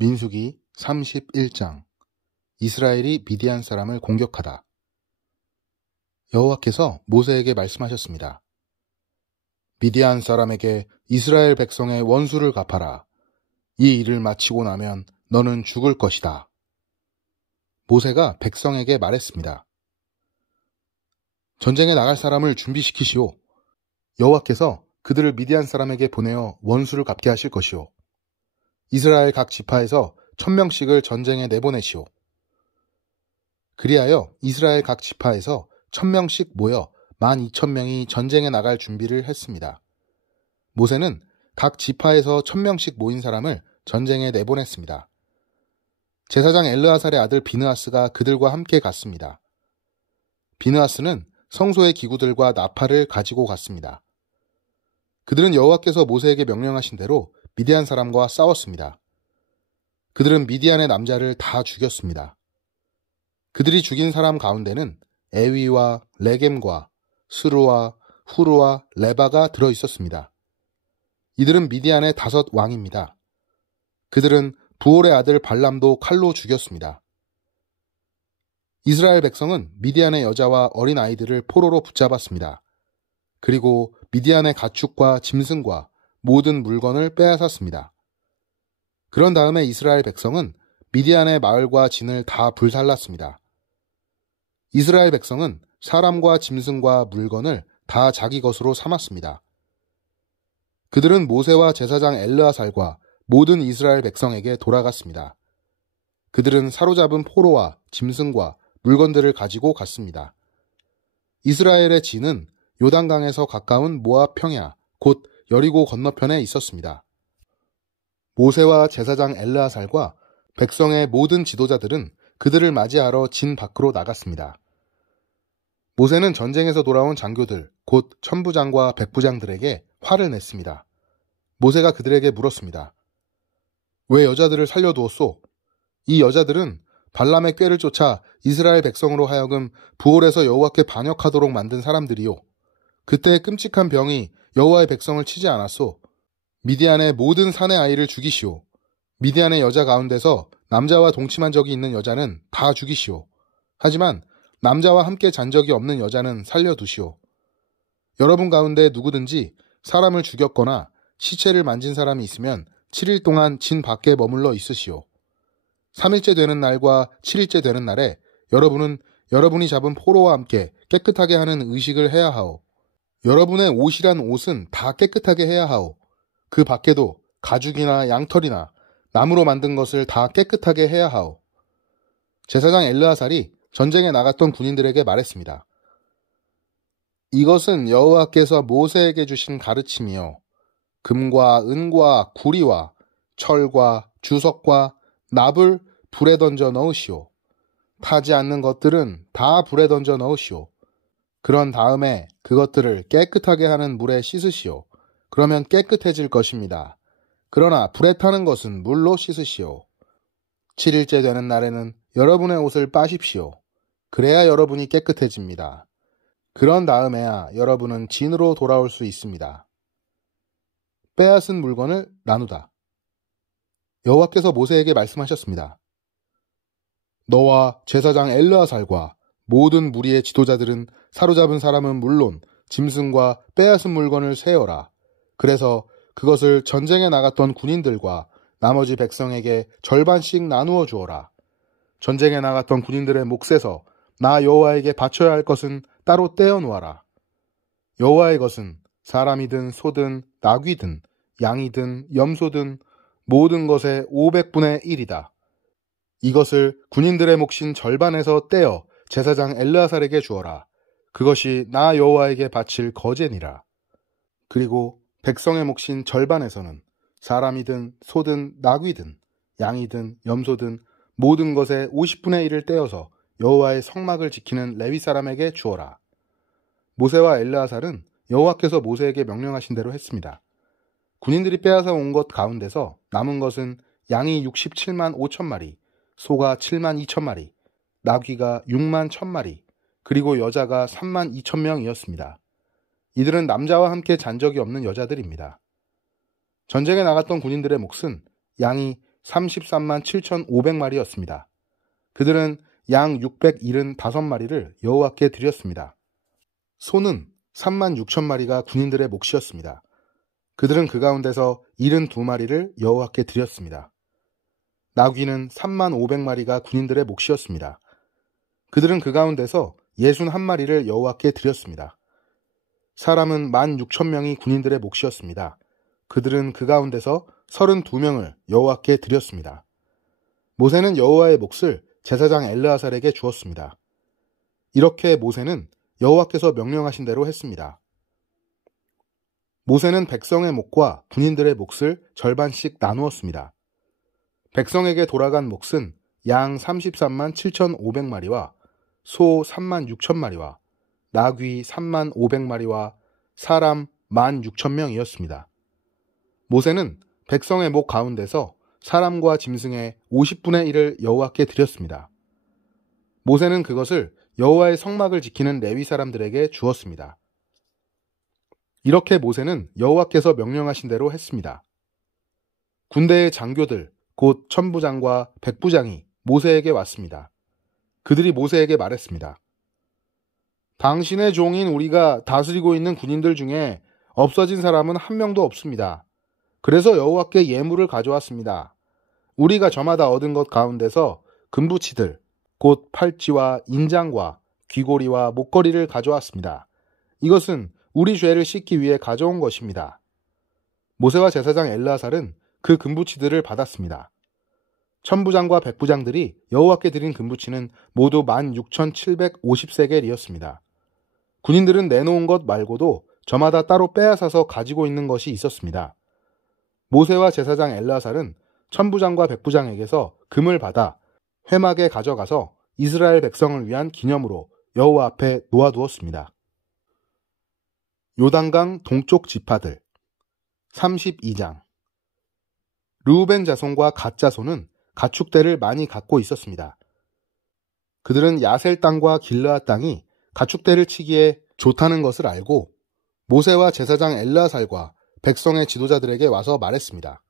민수기 31장 이스라엘이 미디안 사람을 공격하다. 여호와께서 모세에게 말씀하셨습니다. 미디안 사람에게 이스라엘 백성의 원수를 갚아라. 이 일을 마치고 나면 너는 죽을 것이다. 모세가 백성에게 말했습니다. 전쟁에 나갈 사람을 준비시키시오. 여호와께서 그들을 미디안 사람에게 보내어 원수를 갚게 하실 것이오. 이스라엘 각 지파에서 1000명씩을 전쟁에 내보내시오. 그리하여 이스라엘 각 지파에서 1000명씩 모여 12,000명이 전쟁에 나갈 준비를 했습니다. 모세는 각 지파에서 1000명씩 모인 사람을 전쟁에 내보냈습니다. 제사장 엘르아살의 아들 비느하스가 그들과 함께 갔습니다. 비느하스는 성소의 기구들과 나팔을 가지고 갔습니다. 그들은 여호와께서 모세에게 명령하신 대로 미디안 사람과 싸웠습니다. 그들은 미디안의 남자를 다 죽였습니다. 그들이 죽인 사람 가운데는 에위와 레겜과 스루와 후르와 레바가 들어있었습니다. 이들은 미디안의 5 왕입니다. 그들은 부올의 아들 발람도 칼로 죽였습니다. 이스라엘 백성은 미디안의 여자와 어린 아이들을 포로로 붙잡았습니다. 그리고 미디안의 가축과 짐승과 모든 물건을 빼앗았습니다. 그런 다음에 이스라엘 백성은 미디안의 마을과 진을 다 불살랐습니다. 이스라엘 백성은 사람과 짐승과 물건을 다 자기 것으로 삼았습니다. 그들은 모세와 제사장 엘르아살과 모든 이스라엘 백성에게 돌아갔습니다. 그들은 사로잡은 포로와 짐승과 물건들을 가지고 갔습니다. 이스라엘의 진은 요단강에서 가까운 모압 평야, 곧 여리고 건너편에 있었습니다. 모세와 제사장 엘르아살과 백성의 모든 지도자들은 그들을 맞이하러 진 밖으로 나갔습니다. 모세는 전쟁에서 돌아온 장교들, 곧 천부장과 백부장들에게 화를 냈습니다. 모세가 그들에게 물었습니다. 왜 여자들을 살려두었소? 이 여자들은 발람의 꾀를 쫓아 이스라엘 백성으로 하여금 부올에서 여호와께 반역하도록 만든 사람들이요. 그때의 끔찍한 병이 여호와의 백성을 치지 않았소. 미디안의 모든 사내 아이를 죽이시오. 미디안의 여자 가운데서 남자와 동침한 적이 있는 여자는 다 죽이시오. 하지만 남자와 함께 잔 적이 없는 여자는 살려두시오. 여러분 가운데 누구든지 사람을 죽였거나 시체를 만진 사람이 있으면 7일 동안 진 밖에 머물러 있으시오. 3일째 되는 날과 7일째 되는 날에 여러분은 여러분이 잡은 포로와 함께 깨끗하게 하는 의식을 해야 하오. 여러분의 옷이란 옷은 다 깨끗하게 해야 하오. 그 밖에도 가죽이나 양털이나 나무로 만든 것을 다 깨끗하게 해야 하오. 제사장 엘르아살이 전쟁에 나갔던 군인들에게 말했습니다. 이것은 여호와께서 모세에게 주신 가르침이요. 금과 은과 구리와 철과 주석과 납을 불에 던져 넣으시오. 타지 않는 것들은 다 불에 던져 넣으시오. 그런 다음에 그것들을 깨끗하게 하는 물에 씻으시오. 그러면 깨끗해질 것입니다. 그러나 불에 타는 것은 물로 씻으시오. 7일째 되는 날에는 여러분의 옷을 빠십시오. 그래야 여러분이 깨끗해집니다. 그런 다음에야 여러분은 진으로 돌아올 수 있습니다. 빼앗은 물건을 나누다. 여호와께서 모세에게 말씀하셨습니다. 너와 제사장 엘르아살과 모든 무리의 지도자들은 사로잡은 사람은 물론 짐승과 빼앗은 물건을 세어라. 그래서 그것을 전쟁에 나갔던 군인들과 나머지 백성에게 절반씩 나누어 주어라. 전쟁에 나갔던 군인들의 몫에서 나 여호와에게 바쳐야 할 것은 따로 떼어 놓아라. 여호와의 것은 사람이든 소든 나귀든 양이든 염소든 모든 것의 500분의 1이다. 이것을 군인들의 몫인 절반에서 떼어 제사장 엘르아살에게 주어라. 그것이 나 여호와에게 바칠 거제니라. 그리고 백성의 몫인 절반에서는 사람이든 소든 나귀든 양이든 염소든 모든 것의 50분의 1을 떼어서 여호와의 성막을 지키는 레위 사람에게 주어라. 모세와 엘르아살은 여호와께서 모세에게 명령하신 대로 했습니다. 군인들이 빼앗아 온 것 가운데서 남은 것은 양이 67만 5천 마리, 소가 7만 2천 마리, 나귀가 6만 1천 마리, 그리고 여자가 3만 2천 명이었습니다. 이들은 남자와 함께 잔 적이 없는 여자들입니다. 전쟁에 나갔던 군인들의 몫은 양이 33만 7,500마리였습니다. 그들은 양 675마리를 여호와께 드렸습니다. 소는 3만 6천마리가 군인들의 몫이었습니다. 그들은 그 가운데서 72마리를 여호와께 드렸습니다. 나귀는 3만 500마리가 군인들의 몫이었습니다. 그들은 그 가운데서 61마리를 여호와께 드렸습니다. 사람은 16,000명이 군인들의 몫이었습니다. 그들은 그 가운데서 32명을 여호와께 드렸습니다. 모세는 여호와의 몫을 제사장 엘르아살에게 주었습니다. 이렇게 모세는 여호와께서 명령하신 대로 했습니다. 모세는 백성의 몫과 군인들의 몫을 절반씩 나누었습니다. 백성에게 돌아간 몫은 양 33만 7,500마리와 소 3만 6천마리와 나귀 3만 500마리와 사람 16,000명이었습니다. 모세는 백성의 목 가운데서 사람과 짐승의 50분의 1을 여호와께 드렸습니다. 모세는 그것을 여호와의 성막을 지키는 레위 사람들에게 주었습니다. 이렇게 모세는 여호와께서 명령하신 대로 했습니다. 군대의 장교들, 곧 천부장과 백부장이 모세에게 왔습니다. 그들이 모세에게 말했습니다. 당신의 종인 우리가 다스리고 있는 군인들 중에 없어진 사람은 한 명도 없습니다. 그래서 여호와께 예물을 가져왔습니다. 우리가 저마다 얻은 것 가운데서 금부치들, 곧 팔찌와 인장과 귀고리와 목걸이를 가져왔습니다. 이것은 우리 죄를 씻기 위해 가져온 것입니다. 모세와 제사장 엘르아살은 그 금부치들을 받았습니다. 천부장과 백부장들이 여호와께 드린 금부치는 모두 16,750세겔이었습니다. 군인들은 내놓은 것 말고도 저마다 따로 빼앗아서 가지고 있는 것이 있었습니다. 모세와 제사장 엘르아살은 천부장과 백부장에게서 금을 받아 회막에 가져가서 이스라엘 백성을 위한 기념으로 여호와 앞에 놓아두었습니다. 요단강 동쪽 지파들 32장 르우벤 자손과 갓 자손은 가축대를 많이 갖고 있었습니다. 그들은 야셀 땅과 길르앗 땅이 가축대를 치기에 좋다는 것을 알고 모세와 제사장 엘르아살과 백성의 지도자들에게 와서 말했습니다.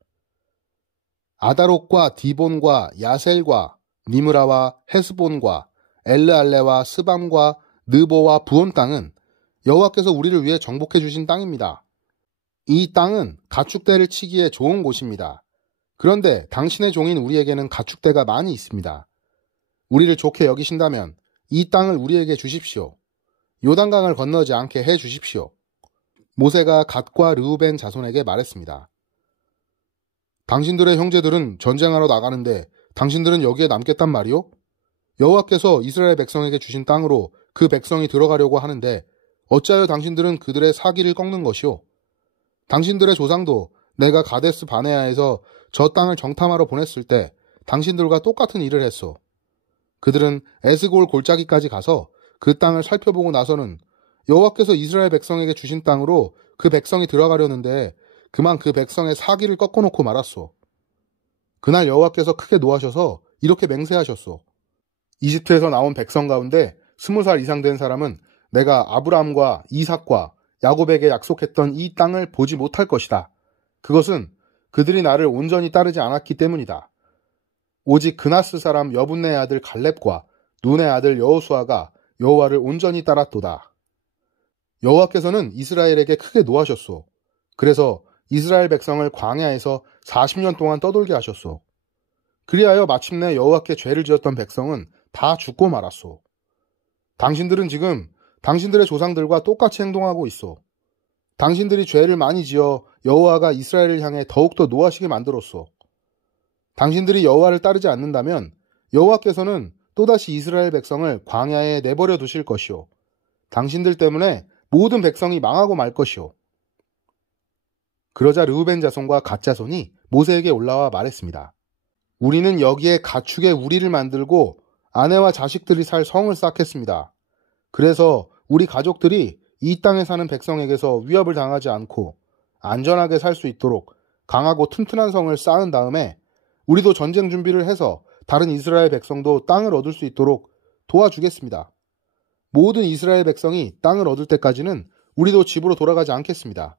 아다롯과 디본과 야셀과 니므라와 헤스본과 엘르알레와 스밤과 느보와 부온 땅은 여호와께서 우리를 위해 정복해 주신 땅입니다. 이 땅은 가축대를 치기에 좋은 곳입니다. 그런데 당신의 종인 우리에게는 가축대가 많이 있습니다. 우리를 좋게 여기신다면 이 땅을 우리에게 주십시오. 요단강을 건너지 않게 해 주십시오. 모세가 갓과 르우벤 자손에게 말했습니다. 당신들의 형제들은 전쟁하러 나가는데 당신들은 여기에 남겠단 말이오? 여호와께서 이스라엘 백성에게 주신 땅으로 그 백성이 들어가려고 하는데 어찌하여 당신들은 그들의 사기를 꺾는 것이오? 당신들의 조상도 내가 가데스 바네아에서 저 땅을 정탐하러 보냈을 때 당신들과 똑같은 일을 했소. 그들은 에스골 골짜기까지 가서 그 땅을 살펴보고 나서는 여호와께서 이스라엘 백성에게 주신 땅으로 그 백성이 들어가려는데 그만 그 백성의 사기를 꺾어놓고 말았소. 그날 여호와께서 크게 노하셔서 이렇게 맹세하셨소. 이집트에서 나온 백성 가운데 20살 이상 된 사람은 내가 아브라함과 이삭과 야곱에게 약속했던 이 땅을 보지 못할 것이다. 그것은 그들이 나를 온전히 따르지 않았기 때문이다. 오직 그나스 사람 여분네의 아들 갈렙과 눈의 아들 여호수아가 여호와를 온전히 따랐도다. 여호와께서는 이스라엘에게 크게 노하셨소. 그래서 이스라엘 백성을 광야에서 40년 동안 떠돌게 하셨소. 그리하여 마침내 여호와께 죄를 지었던 백성은 다 죽고 말았소. 당신들은 지금 당신들의 조상들과 똑같이 행동하고 있소. 당신들이 죄를 많이 지어 여호와가 이스라엘을 향해 더욱더 노하시게 만들었소. 당신들이 여호와를 따르지 않는다면 여호와께서는 또다시 이스라엘 백성을 광야에 내버려 두실 것이오. 당신들 때문에 모든 백성이 망하고 말 것이오. 그러자 르우벤 자손과 갓 자손이 모세에게 올라와 말했습니다. 우리는 여기에 가축의 우리를 만들고 아내와 자식들이 살 성을 쌓겠습니다. 그래서 우리 가족들이 이 땅에 사는 백성에게서 위협을 당하지 않고 안전하게 살 수 있도록 강하고 튼튼한 성을 쌓은 다음에 우리도 전쟁 준비를 해서 다른 이스라엘 백성도 땅을 얻을 수 있도록 도와주겠습니다. 모든 이스라엘 백성이 땅을 얻을 때까지는 우리도 집으로 돌아가지 않겠습니다.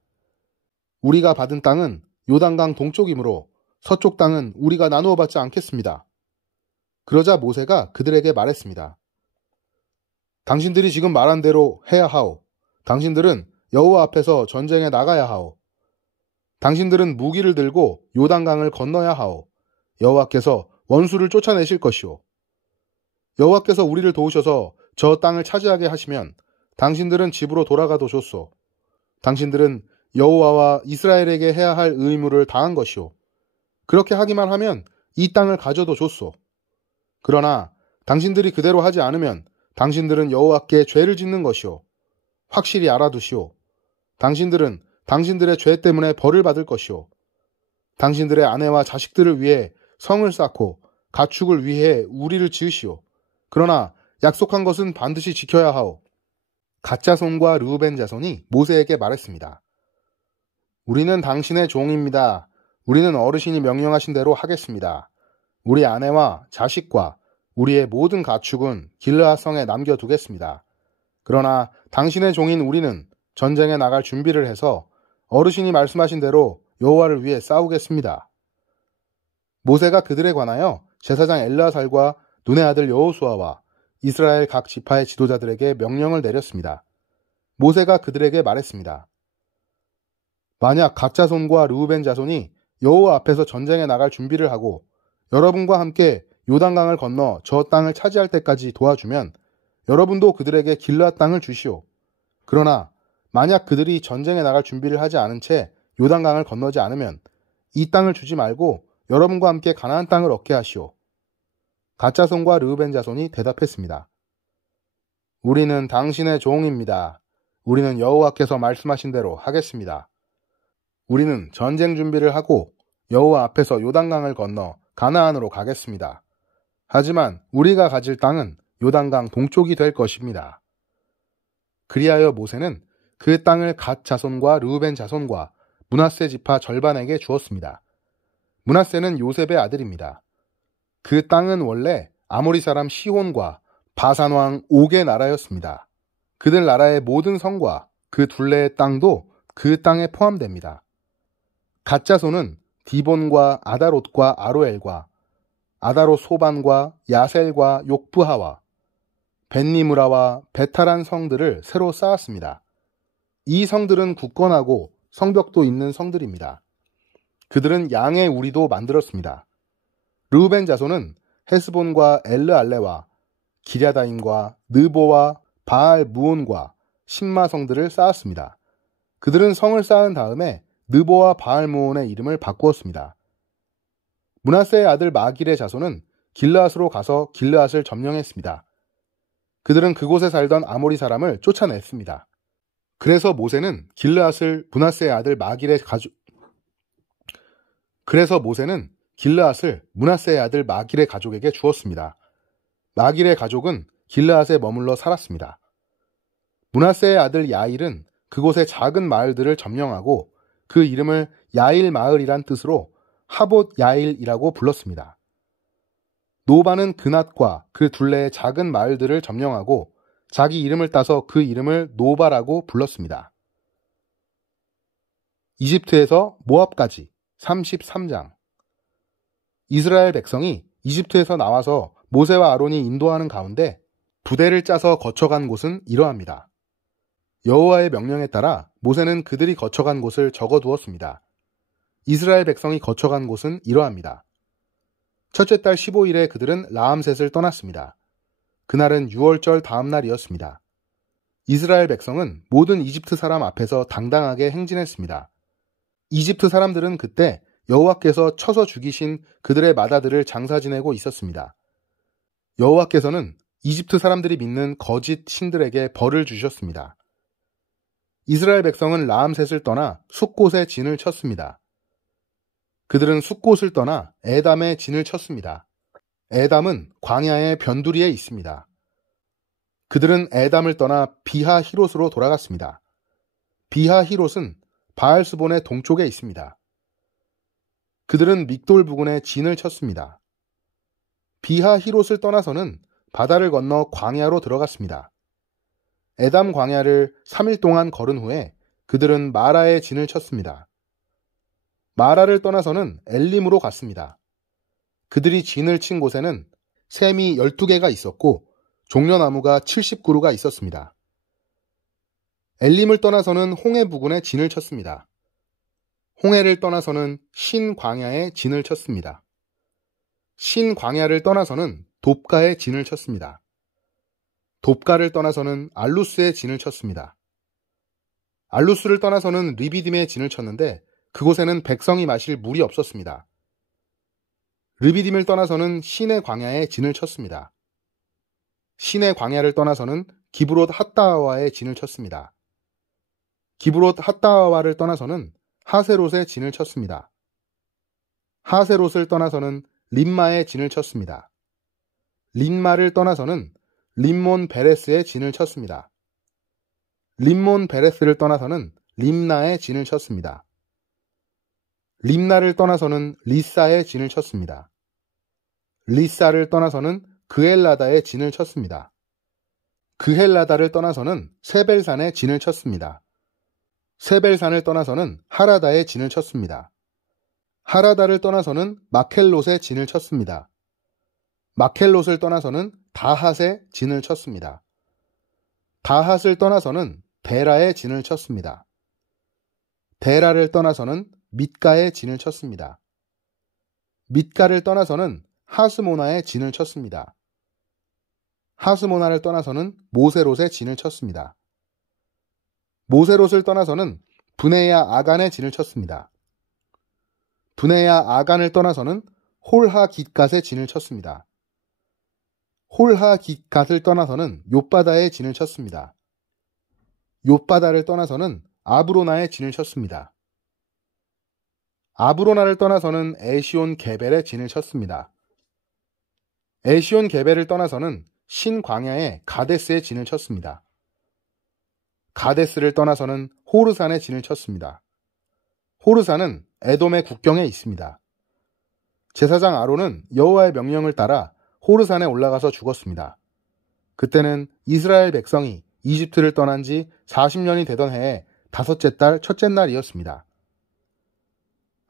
우리가 받은 땅은 요단강 동쪽이므로 서쪽 땅은 우리가 나누어 받지 않겠습니다. 그러자 모세가 그들에게 말했습니다. 당신들이 지금 말한 대로 해야 하오. 당신들은 여호와 앞에서 전쟁에 나가야 하오. 당신들은 무기를 들고 요단강을 건너야 하오. 여호와께서 원수를 쫓아내실 것이오. 여호와께서 우리를 도우셔서 저 땅을 차지하게 하시면 당신들은 집으로 돌아가도 좋소. 당신들은 여호와와 이스라엘에게 해야 할 의무를 다한 것이오. 그렇게 하기만 하면 이 땅을 가져도 좋소. 그러나 당신들이 그대로 하지 않으면 당신들은 여호와께 죄를 짓는 것이오. 확실히 알아두시오. 당신들은 당신들의 죄 때문에 벌을 받을 것이오. 당신들의 아내와 자식들을 위해 성을 쌓고 가축을 위해 우리를 지으시오. 그러나 약속한 것은 반드시 지켜야 하오. 갓 자손과 르우벤 자손이 모세에게 말했습니다. 우리는 당신의 종입니다. 우리는 어르신이 명령하신 대로 하겠습니다. 우리 아내와 자식과 우리의 모든 가축은 길르앗성에 남겨두겠습니다. 그러나 당신의 종인 우리는 전쟁에 나갈 준비를 해서 어르신이 말씀하신 대로 여호와를 위해 싸우겠습니다. 모세가 그들에 관하여 제사장 엘르아살과 눈의 아들 여호수아와 이스라엘 각 지파의 지도자들에게 명령을 내렸습니다. 모세가 그들에게 말했습니다. 만약 갓 자손과 르우벤 자손이 여호와 앞에서 전쟁에 나갈 준비를 하고 여러분과 함께 요단강을 건너 저 땅을 차지할 때까지 도와주면 여러분도 그들에게 길르앗 땅을 주시오. 그러나 만약 그들이 전쟁에 나갈 준비를 하지 않은 채 요단강을 건너지 않으면 이 땅을 주지 말고 여러분과 함께 가나안 땅을 얻게 하시오. 갓 자손과 르우벤 자손이 대답했습니다. 우리는 당신의 종입니다. 우리는 여호와께서 말씀하신 대로 하겠습니다. 우리는 전쟁 준비를 하고 여호와 앞에서 요단강을 건너 가나안으로 가겠습니다. 하지만 우리가 가질 땅은 요단강 동쪽이 될 것입니다. 그리하여 모세는 그 땅을 갓 자손과 르우벤 자손과 므낫세 지파 절반에게 주었습니다. 므낫세는 요셉의 아들입니다. 그 땅은 원래 아모리 사람 시혼과 바산 왕 옥의 나라였습니다. 그들 나라의 모든 성과 그 둘레의 땅도 그 땅에 포함됩니다. 갓 자손은 디본과 아다롯과 아로엘과 아다롯 소반과 야셀과 욕부하와 벤니무라와 베타란 성들을 새로 쌓았습니다. 이 성들은 굳건하고 성벽도 있는 성들입니다. 그들은 양의 우리도 만들었습니다. 르우벤 자손은 헤스본과 엘르알레와 기랴다임과 느보와 바알 무온과 신마 성들을 쌓았습니다. 그들은 성을 쌓은 다음에 느보와 바알 무온의 이름을 바꾸었습니다. 므낫세의 아들 마길의 자손은 길르앗으로 가서 길르앗을 점령했습니다. 그들은 그곳에 살던 아모리 사람을 쫓아냈습니다. 그래서 모세는 길르앗을 므낫세의 아들 마길의 가족에게 주었습니다. 마길의 가족은 길르앗에 머물러 살았습니다. 므낫세의 아들 야일은 그곳의 작은 마을들을 점령하고 그 이름을 야일 마을이란 뜻으로 하봇 야일이라고 불렀습니다. 노바는 그낫과 그 둘레의 작은 마을들을 점령하고 자기 이름을 따서 그 이름을 노바라고 불렀습니다. 이집트에서 모압까지 33장. 이스라엘 백성이 이집트에서 나와서 모세와 아론이 인도하는 가운데 부대를 짜서 거쳐간 곳은 이러합니다. 여호와의 명령에 따라 모세는 그들이 거쳐간 곳을 적어두었습니다. 이스라엘 백성이 거쳐간 곳은 이러합니다. 첫째 달 15일에 그들은 라암셋을 떠났습니다. 그날은 6월절 다음 날이었습니다. 이스라엘 백성은 모든 이집트 사람 앞에서 당당하게 행진했습니다. 이집트 사람들은 그때 여호와께서 쳐서 죽이신 그들의 맏아들을 장사 지내고 있었습니다. 여호와께서는 이집트 사람들이 믿는 거짓 신들에게 벌을 주셨습니다. 이스라엘 백성은 라암셋을 떠나 숫곳에 진을 쳤습니다. 그들은 숫곳을 떠나 에담에 진을 쳤습니다. 에담은 광야의 변두리에 있습니다. 그들은 에담을 떠나 비하 히롯으로 돌아갔습니다. 비하 히롯은 바알스본의 동쪽에 있습니다. 그들은 믹돌 부근에 진을 쳤습니다. 비하 히롯을 떠나서는 바다를 건너 광야로 들어갔습니다. 에담 광야를 3일 동안 걸은 후에 그들은 마라에 진을 쳤습니다. 마라를 떠나서는 엘림으로 갔습니다. 그들이 진을 친 곳에는 샘이 12개가 있었고 종려나무가 70그루가 있었습니다. 엘림을 떠나서는 홍해 부근에 진을 쳤습니다. 홍해를 떠나서는 신광야에 진을 쳤습니다. 신광야를 떠나서는 돕가에 진을 쳤습니다. 돕가를 떠나서는 알루스에 진을 쳤습니다. 알루스를 떠나서는 르비딤에 진을 쳤는데 그곳에는 백성이 마실 물이 없었습니다. 르비딤을 떠나서는 신의 광야에 진을 쳤습니다. 신의 광야를 떠나서는 기브롯 핫다와에 진을 쳤습니다. 기브롯 핫다와를 떠나서는 하세롯에 진을 쳤습니다. 하세롯을 떠나서는 림마에 진을 쳤습니다. 림마를 떠나서는 림몬 베레스에 진을 쳤습니다. 림몬 베레스를 떠나서는 림나에 진을 쳤습니다. 림나를 떠나서는 리사에 진을 쳤습니다. 리사를 떠나서는 그헬라다에 진을 쳤습니다. 그헬라다를 떠나서는 세벨산에 진을 쳤습니다. 세벨산을 떠나서는 하라다에 진을 쳤습니다. 하라다를 떠나서는 마켈롯에 진을 쳤습니다. 마켈롯을 떠나서는 다핫에 진을 쳤습니다. 다핫을 떠나서는 데라에 진을 쳤습니다. 데라를 떠나서는 밑가에 진을 쳤습니다. 밑가를 떠나서는 하스모나에 진을 쳤습니다. 하스모나를 떠나서는 모세롯에 진을 쳤습니다. 모세롯을 떠나서는 브네야 아간에 진을 쳤습니다. 브네야 아간을 떠나서는 홀하 깃갓에 진을 쳤습니다. 홀하 깃갓을 떠나서는 욥바다에 진을 쳤습니다. 욥바다를 떠나서는 아브로나에 진을 쳤습니다. 아브로나를 떠나서는 에시온 게벨에 진을 쳤습니다. 에시온 게벨을 떠나서는 신광야의 가데스에 진을 쳤습니다. 가데스를 떠나서는 호르산에 진을 쳤습니다. 호르산은 에돔의 국경에 있습니다. 제사장 아론은 여호와의 명령을 따라 호르산에 올라가서 죽었습니다. 그때는 이스라엘 백성이 이집트를 떠난 지 40년이 되던 해의 다섯째 달 첫째 날이었습니다.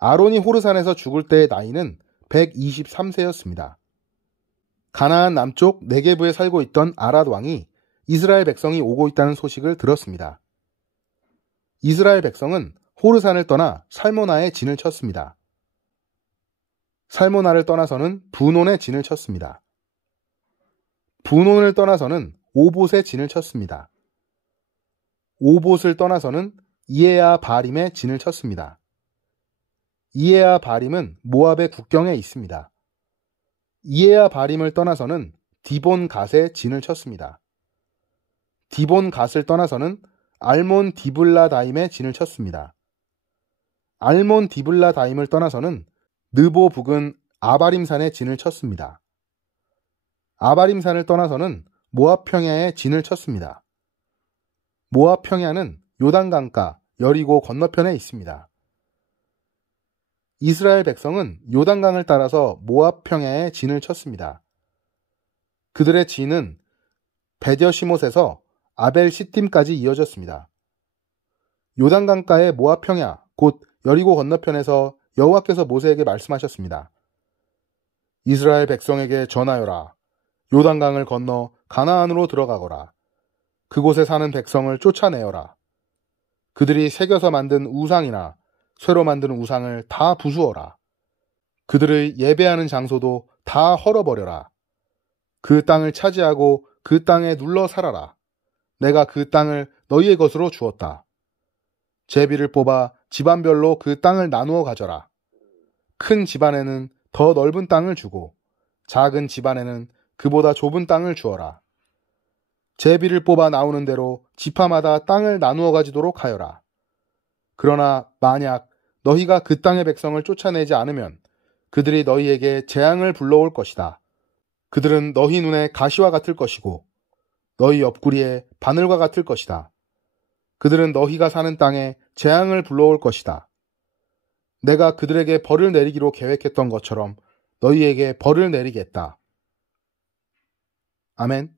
아론이 호르산에서 죽을 때의 나이는 123세였습니다. 가나안 남쪽 네게브에 살고 있던 아랏 왕이 이스라엘 백성이 오고 있다는 소식을 들었습니다. 이스라엘 백성은 호르산을 떠나 살모나에 진을 쳤습니다. 살모나를 떠나서는 분온에 진을 쳤습니다. 분온을 떠나서는 오봇에 진을 쳤습니다. 오봇을 떠나서는 이에아 바림에 진을 쳤습니다. 이에아 바림은 모압의 국경에 있습니다. 이에아 바림을 떠나서는 디본 갓에 진을 쳤습니다. 디본 갓을 떠나서는 알몬 디블라다임에 진을 쳤습니다. 알몬 디블라다임을 떠나서는 느보 북은 아바림산에 진을 쳤습니다. 아바림산을 떠나서는 모압 평야에 진을 쳤습니다. 모압 평야는 요단강가 여리고 건너편에 있습니다. 이스라엘 백성은 요단강을 따라서 모압 평야에 진을 쳤습니다. 그들의 진은 베뎌시못에서 아벨 시팀까지 이어졌습니다. 요단강가의 모압 평야, 곧 여리고 건너편에서 여호와께서 모세에게 말씀하셨습니다. 이스라엘 백성에게 전하여라. 요단강을 건너 가나안으로 들어가거라. 그곳에 사는 백성을 쫓아내어라. 그들이 새겨서 만든 우상이나 쇠로 만든 우상을 다 부수어라. 그들을 예배하는 장소도 다 헐어버려라. 그 땅을 차지하고 그 땅에 눌러 살아라. 내가 그 땅을 너희의 것으로 주었다. 제비를 뽑아 집안별로 그 땅을 나누어 가져라. 큰 집안에는 더 넓은 땅을 주고 작은 집안에는 그보다 좁은 땅을 주어라. 제비를 뽑아 나오는 대로 지파마다 땅을 나누어 가지도록 하여라. 그러나 만약 너희가 그 땅의 백성을 쫓아내지 않으면 그들이 너희에게 재앙을 불러올 것이다. 그들은 너희 눈에 가시와 같을 것이고 너희 옆구리에 바늘과 같을 것이다. 그들은 너희가 사는 땅에 재앙을 불러올 것이다. 내가 그들에게 벌을 내리기로 계획했던 것처럼 너희에게 벌을 내리겠다. 아멘.